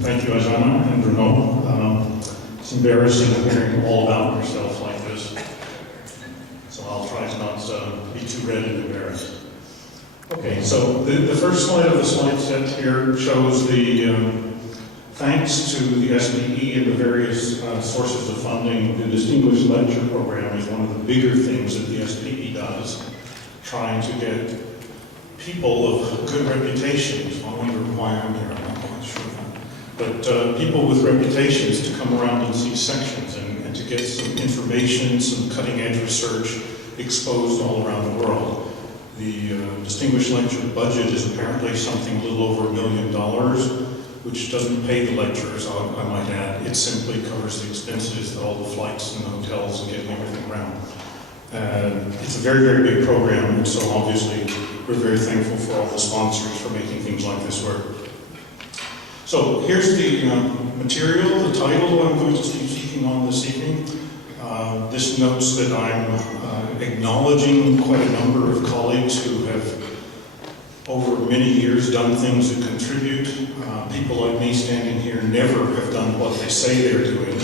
Thank you, Astana and Bruno. It's embarrassing hearing all about yourself like this, so I'll try not to be too red and embarrassed. Okay, so the first slide of the slide set here shows the thanks to the SPE and the various sources of funding. The Distinguished Lecture Program is one of the bigger things that the SPE does, trying to get people of good reputations. I wonder why I'm here, I'm not quite sure. But people with reputations to come around and see sections and to get some information, some cutting-edge research exposed all around the world. The Distinguished Lecture budget is apparently something a little over $1 million, which doesn't pay the lecturers, I might add. It simply covers the expenses, all the flights and the hotels and getting everything around. It's a very, very big program, and so obviously we're very thankful for all the sponsors for making things like this work. So here's the material, the title I'm going to be speaking on this evening. This notes that I'm acknowledging quite a number of colleagues who have over many years done things that contribute. People like me standing here never have done what they say they're doing.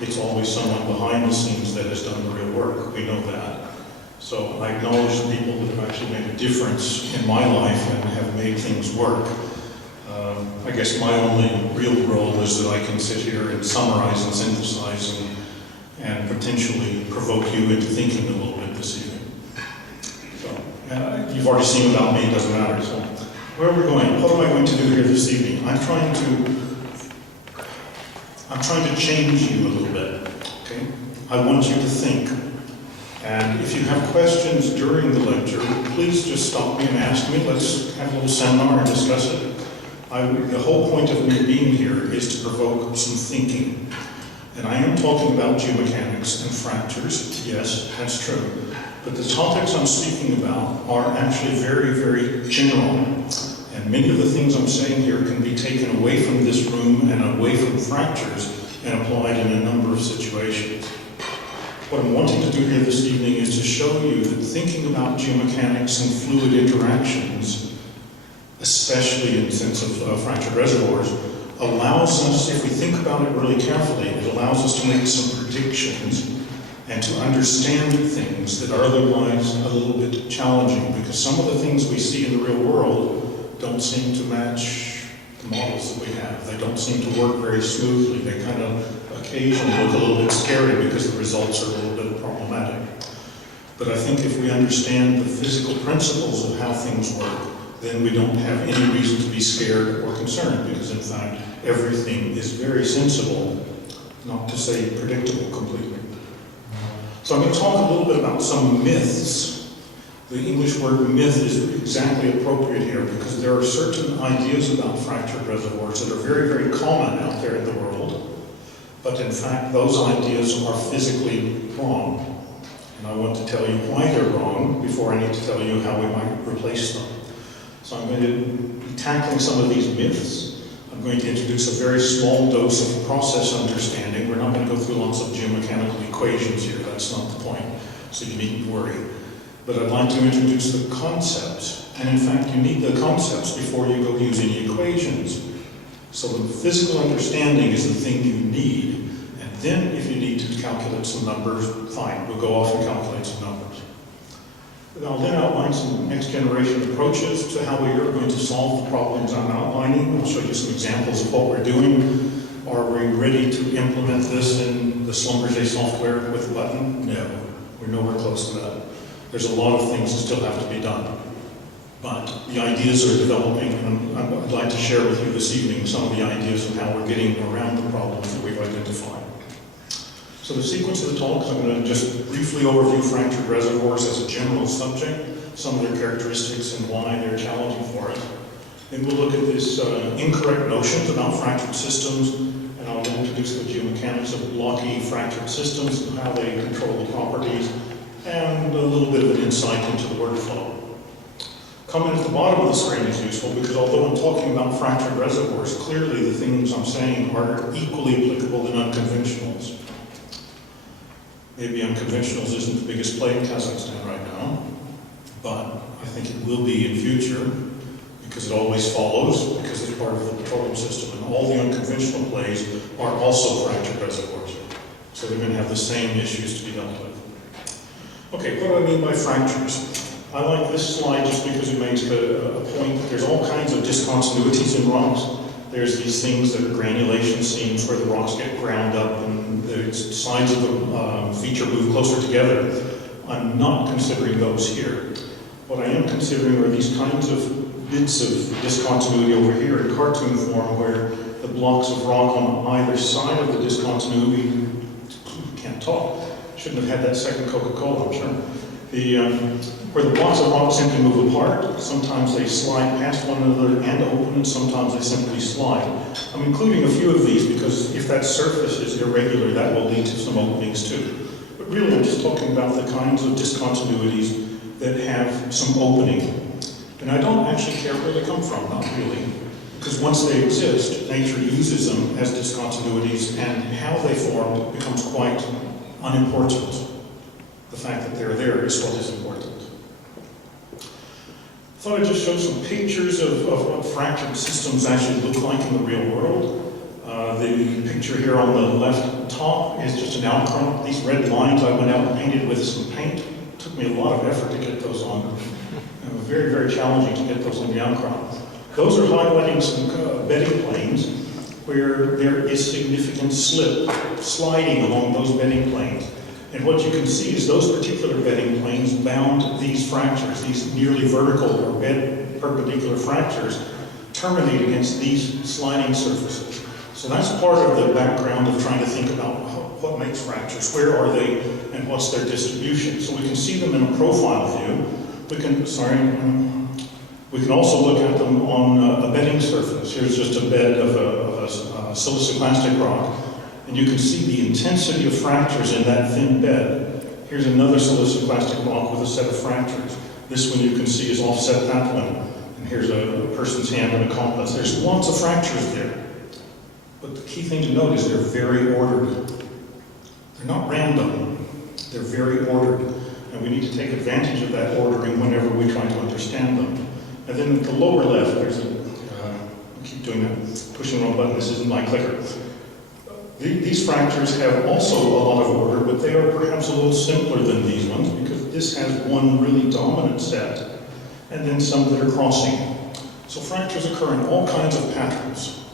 It's always someone behind the scenes that has done the real work. We know that. So I acknowledge the people that have actually made a difference in my life and have made things work. I guess my only real role is that I can sit here and summarize and synthesize and potentially provoke you into thinking a little bit this evening. So you've already seen about me, it doesn't matter. So where are we going? What am I going to do here this evening? I'm trying to change you a little bit, okay? I want you to think. And if you have questions during the lecture, please just stop me and ask me. Let's have a little seminar and discuss it. The whole point of me being here is to provoke some thinking. And I am talking about geomechanics and fractures. Yes, that's true. But the topics I'm speaking about are actually very, very general. And many of the things I'm saying here can be taken away from this room and away from fractures and applied in a number of situations. What I'm wanting to do here this evening is to show you that thinking about geomechanics and fluid interactions, especially in the sense of fractured reservoirs, allows us, if we think about it really carefully, it allows us to make some predictions and to understand things that are otherwise a little bit challenging, because some of the things we see in the real world don't seem to match the models that we have. They don't seem to work very smoothly. They kind of occasionally look a little bit scary because the results are a little bit problematic. But I think if we understand the physical principles of how things work, then we don't have any reason to be scared or concerned, because in fact, everything is very sensible, not to say predictable completely. So I'm going to talk a little bit about some myths. The English word myth is exactly appropriate here because there are certain ideas about fractured reservoirs that are very, very common out there in the world, but in fact, those ideas are physically wrong. And I want to tell you why they're wrong before I need to tell you how we might replace them. So I'm going to be tackling some of these myths. I'm going to introduce a very small dose of process understanding. We're not going to go through lots of geomechanical equations here. That's not the point, so you needn't worry. But I'd like to introduce the concepts. And in fact, you need the concepts before you go use any equations. So the physical understanding is the thing you need. And then if you need to calculate some numbers, fine, we'll go off and calculate some numbers. I'll then outline some next generation approaches to how we are going to solve the problems I'm outlining. I'll show you some examples of what we're doing. Are we ready to implement this in the Schlumberger software with a button? No, we're nowhere close to that. There's a lot of things that still have to be done. But the ideas are developing, and I'd like to share with you this evening some of the ideas of how we're getting around the problems that we've identified. So the sequence of the talks, I'm going to just briefly overview fractured reservoirs as a general subject, some of their characteristics and why they're challenging for us. Then we'll look at this incorrect notions about fractured systems, and I'll then introduce the geomechanics of blocky fractured systems and how they control the properties, and a little bit of an insight into the workflow. Comment at the bottom of the screen is useful because although I'm talking about fractured reservoirs, clearly the things I'm saying are equally applicable in unconventionals. Maybe unconventionals isn't the biggest play in Kazakhstan right now, but I think it will be in future because it always follows, because it's part of the petroleum system, and all the unconventional plays are also fractured reservoirs. So they're going to have the same issues to be dealt with. Okay, what do I mean by fractures? I like this slide just because it makes a point that there's all kinds of discontinuities in rocks. There's these things that are granulation seams where the rocks get ground up and the sides of the feature move closer together. I'm not considering those here. What I am considering are these kinds of bits of discontinuity over here in cartoon form where the blocks of rock on either side of the discontinuity, can't talk, shouldn't have had that second Coca-Cola, I'm sure. Where the blocks of rock simply move apart, sometimes they slide past one another and open, and sometimes they simply slide. I'm including a few of these because if that surface is irregular, that will lead to some openings too. But really, I'm just talking about the kinds of discontinuities that have some opening. And I don't actually care where they come from, not really. Because once they exist, nature uses them as discontinuities, and how they formed becomes quite unimportant. The fact that they're there is what is important. I thought I'd just show some pictures of what fractured systems actually look like in the real world. The picture here on the left top is just an outcrop. These red lines I went out and painted with some paint. It took me a lot of effort to get those on. Very, very challenging to get those on the outcrop. Those are highlighting some bedding planes where there is significant sliding along those bedding planes. And what you can see is those particular bedding planes bound these fractures, these nearly vertical or bed perpendicular fractures, terminate against these sliding surfaces. So that's part of the background of trying to think about what makes fractures, where are they, and what's their distribution. So we can see them in a profile view. We can also look at them on a bedding surface. Here's just a bed of a siliciclastic rock. And you can see the intensity of fractures in that thin bed. Here's another siliciclastic rock with a set of fractures. This one you can see is offset that one. And here's a person's hand and a compass. There's lots of fractures there. But the key thing to note is they're very ordered. They're not random. They're very ordered. And we need to take advantage of that ordering whenever we try to understand them. And then at the lower left, there's I keep doing that, pushing the wrong button, this isn't my clicker. These fractures have also a lot of order, but they are perhaps a little simpler than these ones because this has one really dominant set and then some that are crossing. So fractures occur in all kinds of patterns.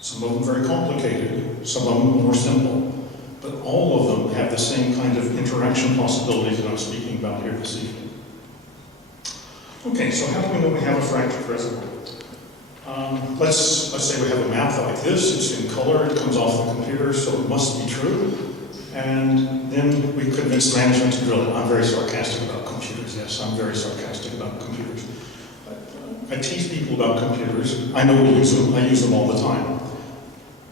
Some of them very complicated, some of them more simple, but all of them have the same kind of interaction possibilities that I'm speaking about here this evening. Okay, so how do we know we have a fractured reservoir? Let's say we have a map like this, it's in color, it comes off the computer, so it must be true. And then we convince management to drill it. I'm very sarcastic about computers, yes, I'm very sarcastic about computers. I tease people about computers. I know we use them, I use them all the time.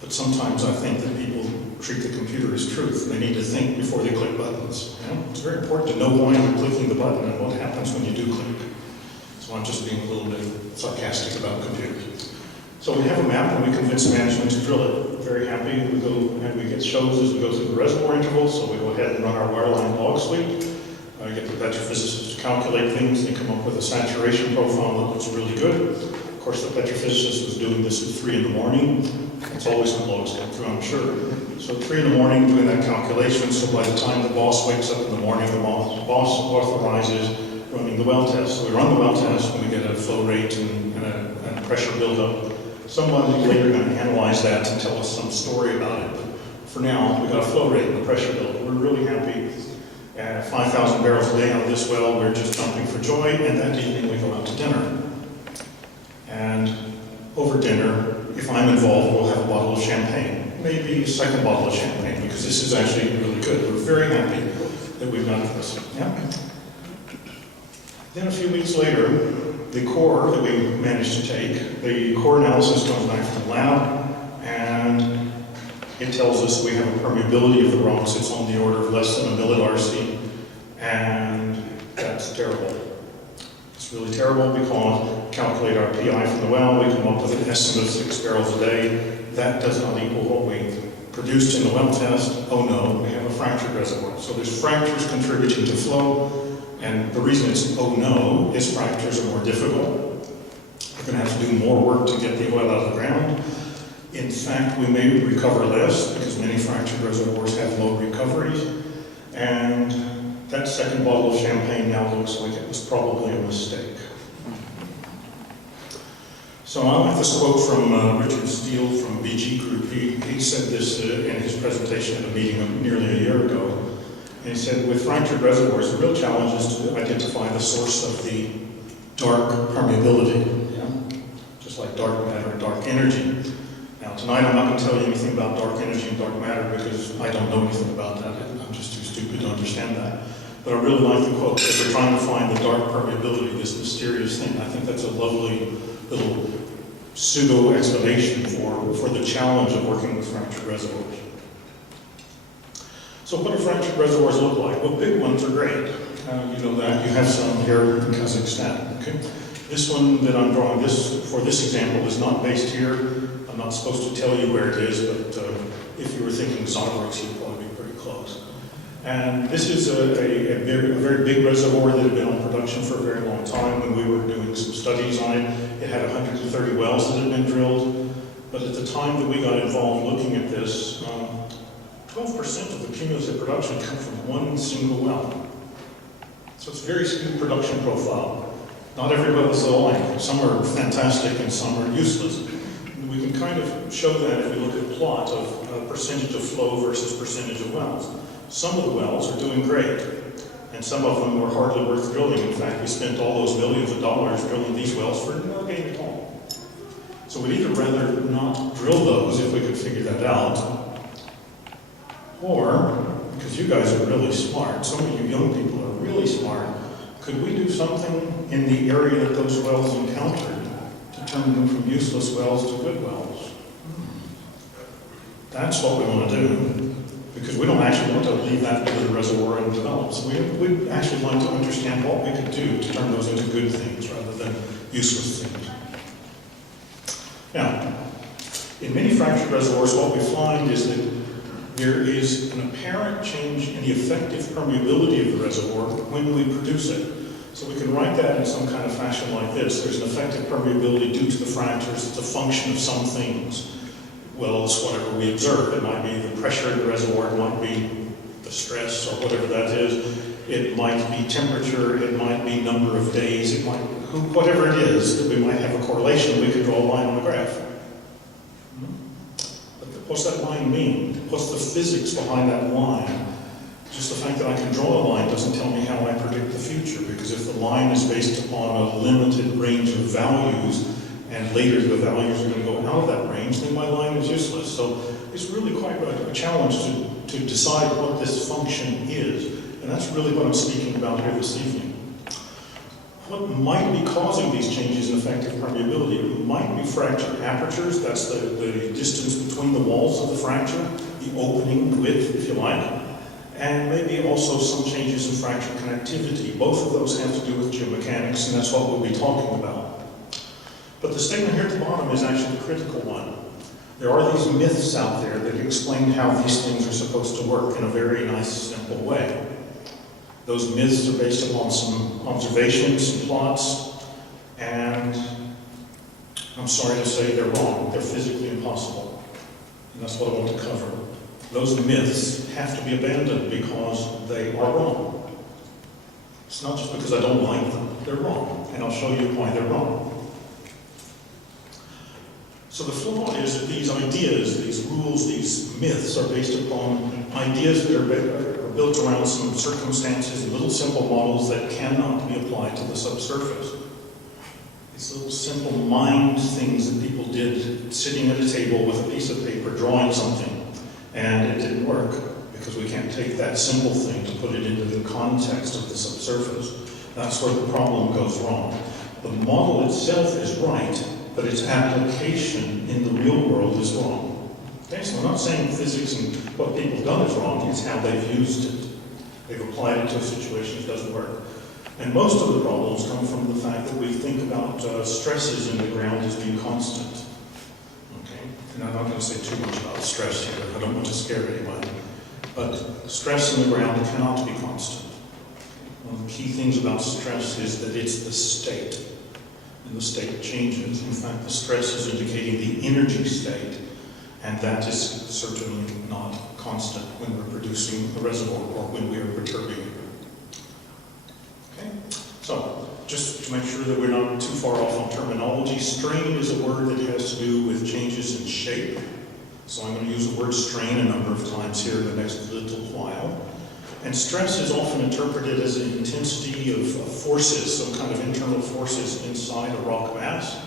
But sometimes I think that people treat the computer as truth. They need to think before they click buttons. You know? It's very important to know why you're clicking the button and what happens when you do click. So I'm just being a little bit sarcastic about computers. So we have a map and we convince management to drill it. Very happy. We go and we get shows as we go through the reservoir intervals. So we go ahead and run our wireline log suite. Get the petrophysicists to calculate things. They come up with a saturation profile that looks really good. Of course, the petrophysicist was doing this at 3 in the morning. It's always when logs come through, I'm sure. So at 3 in the morning doing that calculation. So by the time the boss wakes up in the morning, the boss authorizes running the well test. So we run the well test and we get a flow rate and a pressure buildup. Someone later going to analyze that and tell us some story about it. But for now, we got a flow rate and a pressure buildup. We're really happy. 5,000 barrels a day out of this well, we're just jumping for joy, and that evening we go out to dinner. And over dinner, if I'm involved, we'll have a bottle of champagne. Maybe a second bottle of champagne, because this is actually really good. We're very happy that we've done this. Yeah? Then a few weeks later, the core that we managed to take, the core analysis comes back from the lab, and it tells us we have a permeability of the rocks. It's on the order of less than 1 millidarcy, and that's terrible. It's really terrible because we calculate our PI from the well, we come up with an estimate of 6 barrels a day. That does not equal what we produced in the well test. Oh no, we have a fractured reservoir. So there's fractures contributing to flow, and the reason it's oh no is fractures are more difficult. We're going to have to do more work to get the oil out of the ground. In fact, we may recover less because many fractured reservoirs have low recoveries. And that second bottle of champagne now looks like it was probably a mistake. So I like this quote from Richard Steele from BG Group. He said this in his presentation at a meeting nearly a year ago. And he said, with fractured reservoirs, the real challenge is to identify the source of the dark permeability, just like dark matter and dark energy. Now tonight I'm not going to tell you anything about dark energy and dark matter because I don't know anything about that. I'm just too stupid to understand that. But I really like the quote, because we're trying to find the dark permeability, this mysterious thing. I think that's a lovely little pseudo-explanation for the challenge of working with fractured reservoirs. So what do fractured reservoirs look like? Well, big ones are great. You know that. You have some here in Kazakhstan. Okay? This one that I'm drawing for this example is not based here. I'm not supposed to tell you where it is, but if you were thinking Reservoirs, you'd probably be pretty close. And this is a very big reservoir that had been on production for a very long time. When we were doing some studies on it, it had 130 wells that had been drilled. But at the time that we got involved looking at this, 12% of the cumulative production come from one single well. So it's a very skewed production profile. Not every well is alike. Some are fantastic and some are useless. We can kind of show that if we look at a plot of percentage of flow versus percentage of wells. Some of the wells are doing great, and some of them were hardly worth drilling. In fact, we spent all those millions of dollars drilling these wells for no gain at all. So we'd either rather not drill those if we could figure that out, or, because you guys are really smart, some of you young people are really smart, could we do something in the area that those wells encountered to turn them from useless wells to good wells? That's what we want to do, because we don't actually want to leave that to the reservoir and develop. So we'd actually like to understand what we could do to turn those into good things rather than useless things. Now, in many fractured reservoirs, what we find is that there is an apparent change in the effective permeability of the reservoir when we produce it. So we can write that in some kind of fashion like this. There's an effective permeability due to the fractures. It's a function of some things. Well, it's whatever we observe. It might be the pressure in the reservoir, it might be the stress or whatever that is. It might be temperature, it might be number of days, it might, whatever it is, that we might have a correlation, we could draw a line on the graph. But what's that line mean? What's the physics behind that line? Just the fact that I can draw a line doesn't tell me how I predict the future, because if the line is based upon a limited range of values, and later the values are going to go out of that range, then my line is useless. So it's really quite a challenge to decide what this function is. And that's really what I'm speaking about here this evening. What might be causing these changes in effective permeability? It might be fracture apertures, that's the distance between the walls of the fracture, the opening width, if you like. And maybe also some changes in fracture connectivity. Both of those have to do with geomechanics, and that's what we'll be talking about. But the statement here at the bottom is actually the critical one. There are these myths out there that explain how these things are supposed to work in a very nice, simple way. Those myths are based upon some observations, some plots, and I'm sorry to say they're wrong. They're physically impossible. And that's what I want to cover. Those myths have to be abandoned because they are wrong. It's not just because I don't like them. They're wrong. And I'll show you why they're wrong. So the flaw is that these ideas, these rules, these myths are based upon ideas that are built around some circumstances, little simple models that cannot be applied to the subsurface. These little simple mind things that people did sitting at a table with a piece of paper drawing something, and it didn't work because we can't take that simple thing to put it into the context of the subsurface. That's where the problem goes wrong. The model itself is right, but its application in the real world is wrong. Okay, so I'm not saying physics and what people have done is wrong, it's how they've used it. They've applied it to a situation that doesn't work. And most of the problems come from the fact that we think about stresses in the ground as being constant. Okay, and I'm not going to say too much about stress here, I don't want to scare anybody. But stress in the ground cannot be constant. One of the key things about stress is that it's the state. and the state changes. In fact, the stress is indicating the energy state, and that is certainly not constant when we're producing a reservoir or when we are perturbing it. Okay? So, just to make sure that we're not too far off on terminology, strain is a word that has to do with changes in shape. So I'm going to use the word strain a number of times here in the next little while. And stress is often interpreted as an intensity of forces, some kind of internal forces inside a rock mass,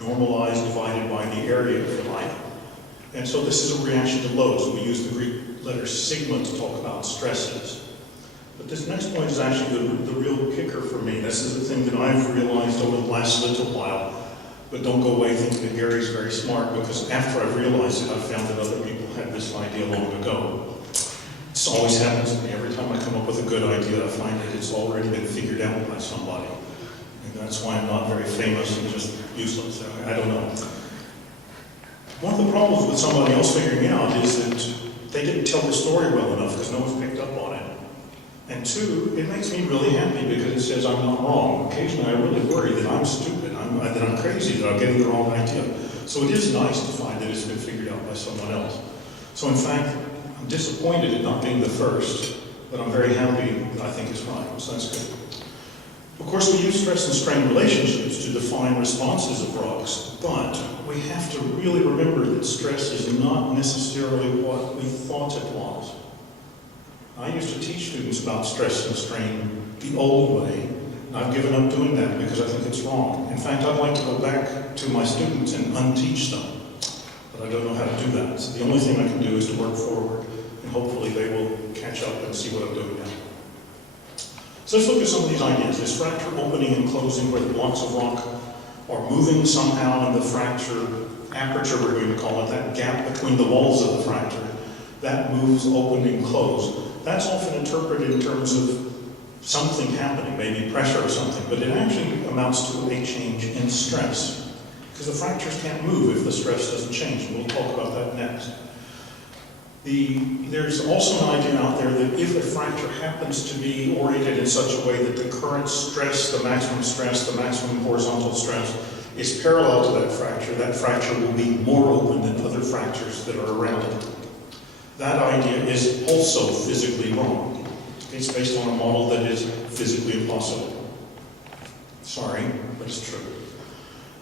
normalized, divided by the area, if you like. And so this is a reaction to loads. We use the Greek letter sigma to talk about stresses. But this next point is actually the real kicker for me. This is the thing that I've realized over the last little while. But don't go away thinking that Gary's very smart, because after I've realized it, I've found that other people had this idea long ago. This always happens to me. Every time I come up with a good idea, I find that it's already been figured out by somebody. And that's why I'm not very famous and just useless. I don't know. One of the problems with somebody else figuring out is that they didn't tell the story well enough because no one's picked up on it. And two, it makes me really happy because it says I'm not wrong. Occasionally I really worry that I'm stupid, that I'm crazy, that I'm getting the wrong idea. So it is nice to find that it's been figured out by someone else. So in fact, I'm disappointed at not being the first, but I'm very happy that I think it's right, so that's good. Of course, we use stress and strain relationships to define responses of rocks, but we have to really remember that stress is not necessarily what we thought it was. I used to teach students about stress and strain the old way, and I've given up doing that because I think it's wrong. In fact, I'd like to go back to my students and unteach them, but I don't know how to do that. So the only thing I can do is to work forward, and hopefully they will catch up and see what I'm doing now. So let's look at some of these ideas. This fracture opening and closing where the blocks of rock are moving somehow in the fracture aperture, we're going to call it, that gap between the walls of the fracture, that moves open and close. That's often interpreted in terms of something happening, maybe pressure or something, but it actually amounts to a change in stress, because the fractures can't move if the stress doesn't change, and we'll talk about that next. There's also an idea out there that if a fracture happens to be oriented in such a way that the current stress, the maximum horizontal stress, is parallel to that fracture will be more open than other fractures that are around it. That idea is also physically wrong. It's based on a model that is physically impossible. Sorry, but it's true.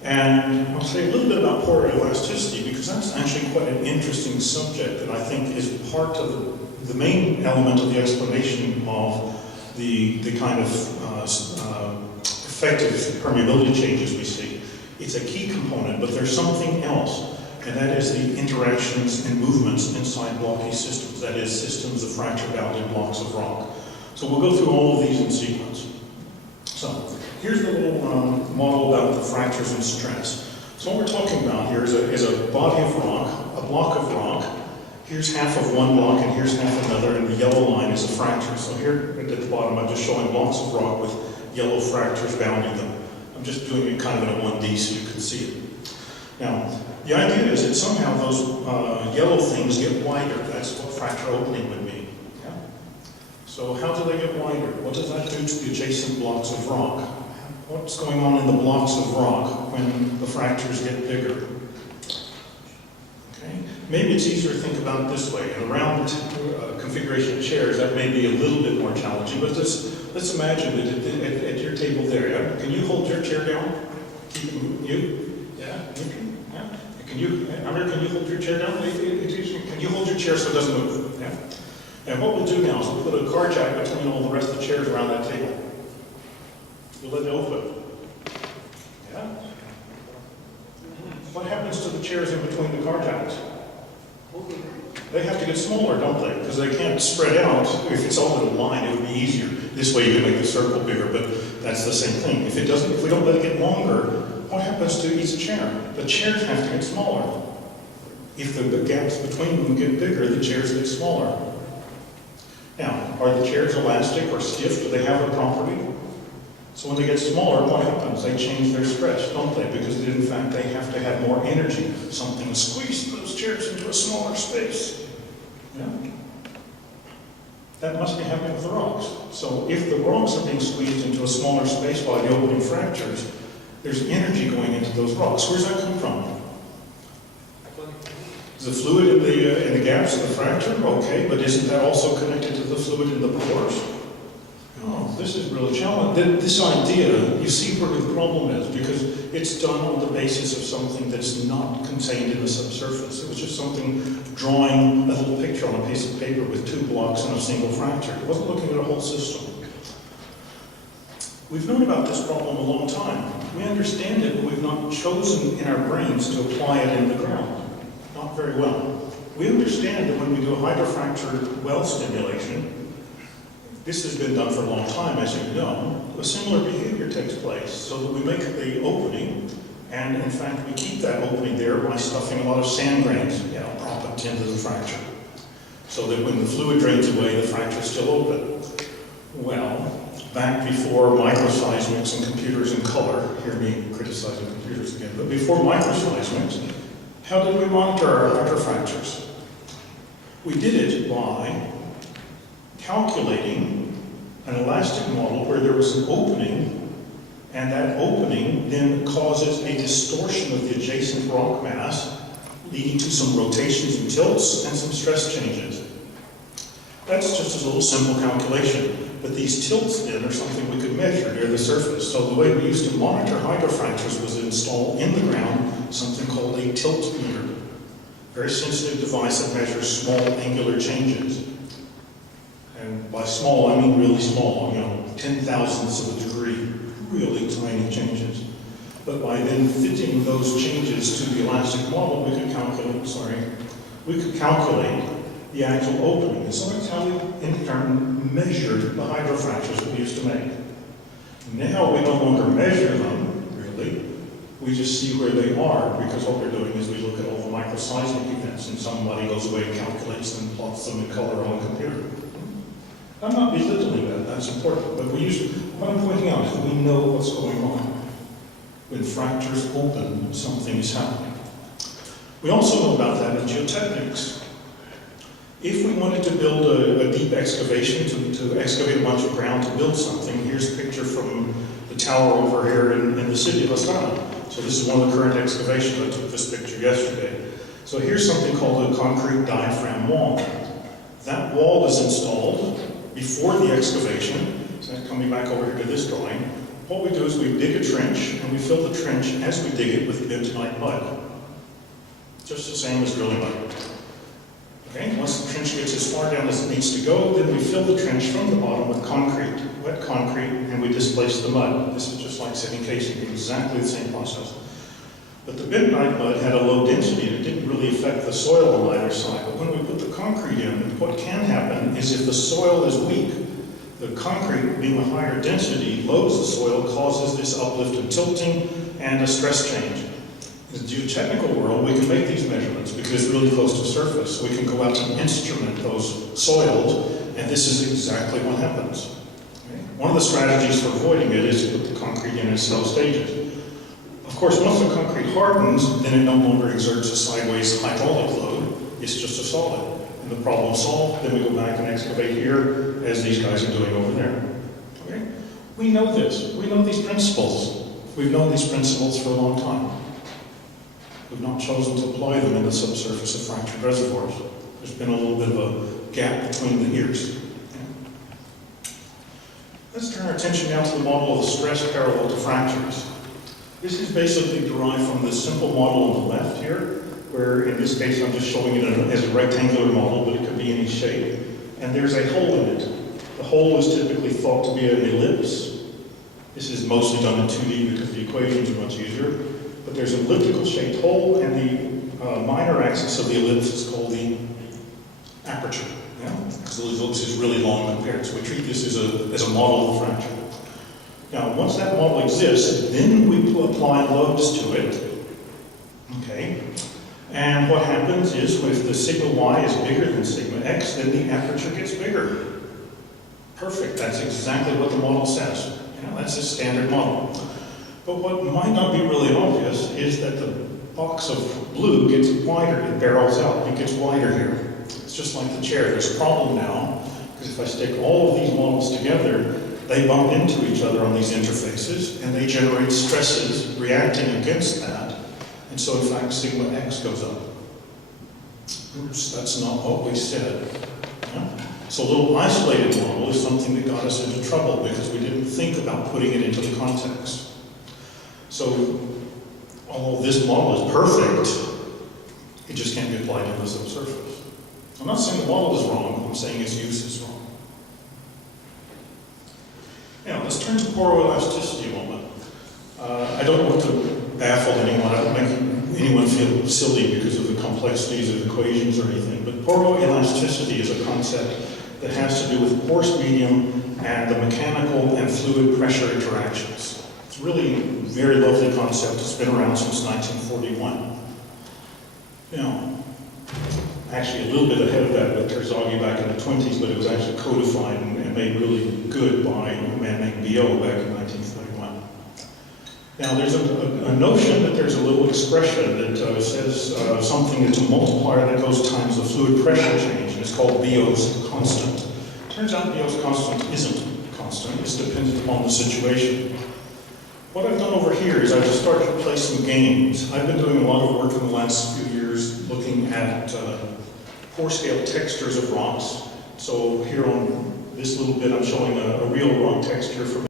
And I'll say a little bit about pore elasticity, because that's actually quite an interesting subject that I think is part of the main element of the explanation of the kind of effective permeability changes we see. It's a key component, but there's something else, and that is the interactions and movements inside blocky systems, that is, systems of fracture-bounded blocks of rock. So we'll go through all of these in sequence. So, here's the little model about the fractures and stress. So what we're talking about here is a body of rock, a block of rock. Here's half of one block and here's half another, and the yellow line is a fracture. So here at the bottom, I'm just showing blocks of rock with yellow fractures bounding them. I'm just doing it kind of in a 1D so you can see it. Now, the idea is that somehow those yellow things get wider. That's what fracture opening would mean. Yeah? So how do they get wider? What does that do to the adjacent blocks of rock? What's going on in the blocks of rock when the fractures get bigger? Okay, maybe it's easier to think about it this way. In a round configuration of chairs, that may be a little bit more challenging, but let's imagine that at your table there, yeah? Can you hold your chair down? You? Yeah? Yeah? Can you hold your chair down? Can you hold your chair so it doesn't move? Yeah? And what we'll do now is we'll put a car jack between all the rest of the chairs around that table. We'll let it open. Yeah? What happens to the chairs in between the car jacks? They have to get smaller, don't they? Because they can't spread out. If it's all in a line, it would be easier. This way you can make the circle bigger, but that's the same thing. If we don't let it get longer, what happens to each chair? The chairs have to get smaller. If the gaps between them get bigger, the chairs get smaller. Now, are the chairs elastic or stiff? Do they have a property? So when they get smaller, what happens? They change their stretch, don't they? Because in fact, they have to have more energy. Something squeezes those chairs into a smaller space. Yeah? That must be happening with the rocks. So if the rocks are being squeezed into a smaller space by the opening fractures, There's energy going into those rocks. Where's that come from? Is the fluid in the gaps of the fracture? Okay, but isn't that also connected to the fluid in the pores? Oh, this is really challenging. This idea, you see where the problem is, because it's done on the basis of something that's not contained in the subsurface. It was just something drawing a little picture on a piece of paper with two blocks and a single fracture. It wasn't looking at a whole system. We've known about this problem a long time. We understand it, but we've not chosen in our brains to apply it in the ground. Not very well. We understand that when we do a hydrofracture well stimulation, this has been done for a long time, as you know, a similar behavior takes place, so that we make the opening, and in fact we keep that opening there by stuffing a lot of sand grains, prop it into the fracture, so that when the fluid drains away, the fracture is still open. Well, back before microseismics and computers in color, hear me criticizing computers again, but before microseismics, how did we monitor our hydrofractures? We did it by calculating an elastic model where there was an opening, and that opening then causes a distortion of the adjacent rock mass, leading to some rotations and tilts and some stress changes. That's just a little simple calculation, but these tilts then are something we could measure near the surface. So the way we used to monitor hydrofractures was to install in the ground something called a tilt meter. Very sensitive device that measures small angular changes. And by small, I mean really small, 10,000ths of a degree, really tiny changes. But by then fitting those changes to the elastic model, we could calculate the actual opening. And so that's how we, in turn, measured the hydrofractures that we used to make. Now we no longer measure them, really. We just see where they are, because what we're doing is we look at all the microseismic events, and somebody goes away and calculates them, plots them in color on a computer. I'm not belittling that, that's important, but what I'm pointing out is we know what's going on. When fractures open, something is happening. We also know about that in geotechnics. If we wanted to build a deep excavation, to excavate a bunch of ground to build something, here's a picture from the tower over here in the city of Astana. So this is one of the current excavations. I took this picture yesterday. So here's something called a concrete diaphragm wall. That wall was installed before the excavation. So coming back over here to this drawing, what we do is we dig a trench, and we fill the trench as we dig it with bentonite mud. Just the same as drilling mud. Okay, once the trench gets as far down as it needs to go, then we fill the trench from the bottom with concrete, wet concrete, and we displace the mud. This is just like setting casing, exactly the same process. But the bentonite mud had a low density, and it didn't really affect the soil on either side. But when we put the concrete in, what can happen is if the soil is weak, the concrete, being a higher density, loads the soil, causes this uplift and tilting and a stress change. In the geotechnical world, we can make these measurements because it's really close to the surface. We can go out and instrument those soils, and this is exactly what happens. Okay? One of the strategies for avoiding it is to put the concrete in slow stages. Of course, once the concrete hardens, then it no longer exerts a sideways hydraulic load. It's just a solid. And the problem solved, then we go back and excavate here, as these guys are doing over there. Okay? We know this. We know these principles. We've known these principles for a long time. We've not chosen to apply them in the subsurface of fractured reservoirs. There's been a little bit of a gap between the years. Let's turn our attention now to the model of stress parallel to fractures. This is basically derived from the simple model on the left here, where in this case I'm just showing it as a rectangular model, but it could be any shape. And there's a hole in it. The hole is typically thought to be an ellipse. This is mostly done in 2D because the equations are much easier. But there's an elliptical shaped hole, and the minor axis of the ellipse is called the aperture. Because the ellipse is really long compared. So we treat this as a model of fracture. Now, once that model exists, then we apply loads to it. Okay? And what happens is, if the sigma y is bigger than sigma x, then the aperture gets bigger. Perfect. That's exactly what the model says. That's a standard model. But what might not be really obvious is that the box of blue gets wider. It barrels out. It gets wider here. It's just like the chair. There's a problem now, because if I stick all of these models together, they bump into each other on these interfaces, and they generate stresses reacting against that, and so in fact sigma x goes up. Oops, that's not what we said. Yeah? So a little isolated model is something that got us into trouble because we didn't think about putting it into the context. So, although this model is perfect, it just can't be applied to the subsurface. I'm not saying the model is wrong, I'm saying its use is wrong. Now, let's turn to poroelasticity a moment. I don't want to baffle anyone, I don't make anyone feel silly because of the complexities of equations or anything, but poroelasticity is a concept that has to do with porous medium and the mechanical and fluid pressure interactions. It's really a very lovely concept. It's been around since 1941. Now, actually a little bit ahead of that with Terzaghi back in the 20s, but it was actually codified and made really good by a man named Biot back in 1941. Now, there's a notion that there's a little expression that says something that's a multiplier that goes times the fluid pressure change, and it's called Biot's constant. Turns out Biot's constant isn't constant, it's dependent upon the situation. What I've done over here is I've just started to play some games. I've been doing a lot of work in the last few years looking at pore scale textures of rocks. So here on this little bit I'm showing a real rock texture from